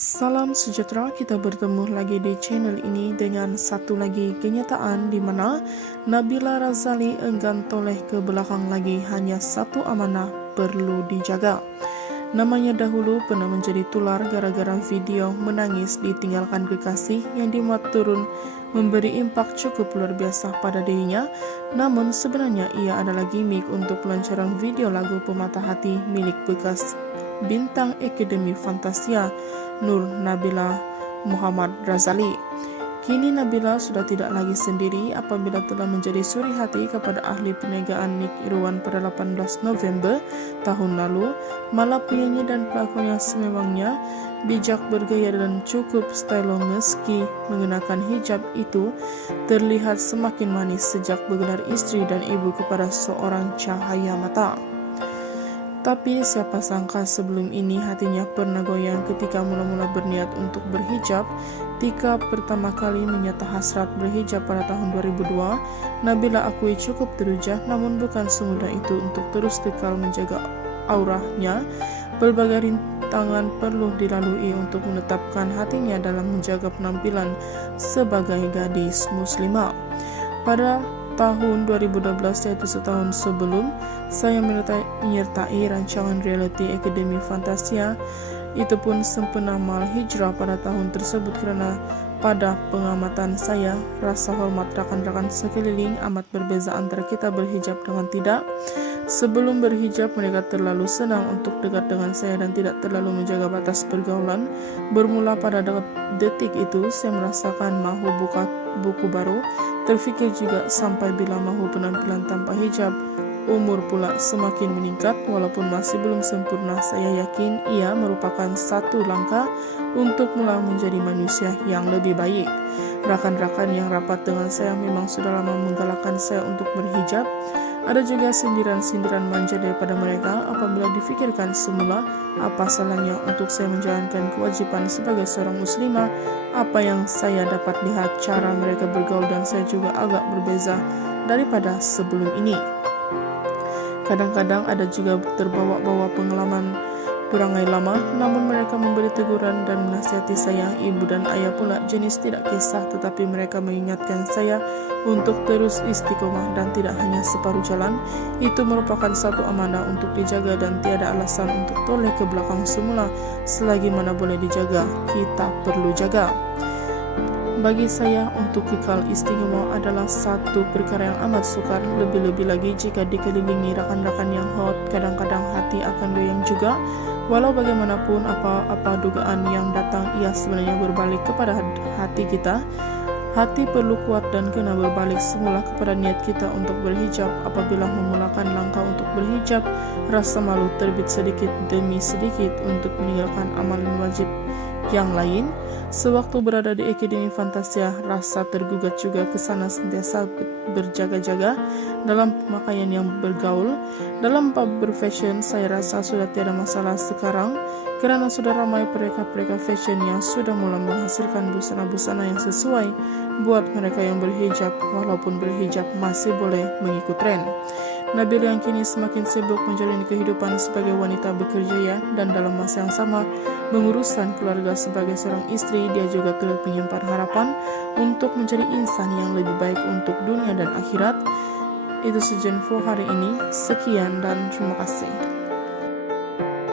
Salam sejahtera, kita bertemu lagi di channel ini dengan satu lagi kenyataan di mana Nabila Razali enggan toleh ke belakang lagi, hanya satu amanah perlu dijaga. Namanya dahulu pernah menjadi tular gara-gara video menangis ditinggalkan kekasih yang dimuat turun memberi impak cukup luar biasa pada dirinya. Namun sebenarnya ia adalah gimmick untuk pelancaran video lagu Pematah Hati milik bekas bintang Akademi Fantasia Nur Nabila Muhammad Razali. Kini Nabila sudah tidak lagi sendiri apabila telah menjadi suri hati kepada ahli perniagaan Nick Irwan pada 18 November tahun lalu. Malah penyanyi dan pelakon yang sememangnya bijak, bergaya dan cukup stylo meski mengenakan hijab itu terlihat semakin manis sejak bergelar istri dan ibu kepada seorang cahaya mata. Tapi siapa sangka sebelum ini hatinya pernah goyang ketika mula-mula berniat untuk berhijab. Ketika pertama kali menyata hasrat berhijab pada tahun 2002, Nabila akui cukup teruja, namun bukan semudah itu untuk terus kekal menjaga auranya. Berbagai rintangan perlu dilalui untuk menetapkan hatinya dalam menjaga penampilan sebagai gadis muslimah. Pada tahun 2012, yaitu setahun sebelum saya menyertai rancangan reality Akademi Fantasia, itu pun sempena mal hijrah pada tahun tersebut karena pada pengamatan saya, rasa hormat rakan-rakan sekeliling amat berbeza antara kita berhijab dengan tidak. Sebelum berhijab, mereka terlalu senang untuk dekat dengan saya dan tidak terlalu menjaga batas pergaulan. Bermula pada detik itu, saya merasakan mahu buka buku baru. Terfikir juga sampai bila mahu penampilan tanpa hijab. Umur pula semakin meningkat, walaupun masih belum sempurna. Saya yakin ia merupakan satu langkah untuk mulai menjadi manusia yang lebih baik. Rakan-rakan yang rapat dengan saya memang sudah lama menggalakkan saya untuk berhijab. Ada juga sindiran-sindiran manja daripada mereka apabila difikirkan semula apa salahnya untuk saya menjalankan kewajiban sebagai seorang muslimah. Apa yang saya dapat lihat cara mereka bergaul dan saya juga agak berbeza daripada sebelum ini. Kadang-kadang ada juga terbawa-bawa pengalaman berangai lama, namun mereka memberi teguran dan menasihati saya. Ibu dan ayah pula jenis tidak kisah, tetapi mereka mengingatkan saya untuk terus istiqomah dan tidak hanya separuh jalan. Itu merupakan satu amanah untuk dijaga dan tiada alasan untuk toleh ke belakang semula. Selagi mana boleh dijaga, kita perlu jaga. Bagi saya, untuk kekal istiqomah adalah satu perkara yang amat sukar, lebih-lebih lagi jika dikelilingi rakan-rakan yang hot. Kadang-kadang hati akan goyang juga. Walau bagaimanapun apa dugaan yang datang, ia sebenarnya berbalik kepada hati kita. Hati perlu kuat dan kena berbalik semula kepada niat kita untuk berhijab. Apabila memulakan langkah untuk berhijab, rasa malu terbit sedikit demi sedikit untuk meninggalkan amalan wajib yang lain. Sewaktu berada di Akademi Fantasia, rasa tergugat juga ke sana, sentiasa berjaga-jaga dalam pemakaian yang bergaul. Dalam bab berfashion, saya rasa sudah tiada masalah sekarang karena sudah ramai pereka-pereka fashion yang sudah mulai menghasilkan busana-busana yang sesuai buat mereka yang berhijab. Walaupun berhijab masih boleh mengikut tren. Nabila yang kini semakin sibuk menjalani kehidupan sebagai wanita bekerja dan dalam masa yang sama menguruskan keluarga sebagai seorang istri, dia juga turut menyimpan harapan untuk menjadi insan yang lebih baik untuk dunia dan akhirat. Itu saja info hari ini. Sekian dan terima kasih.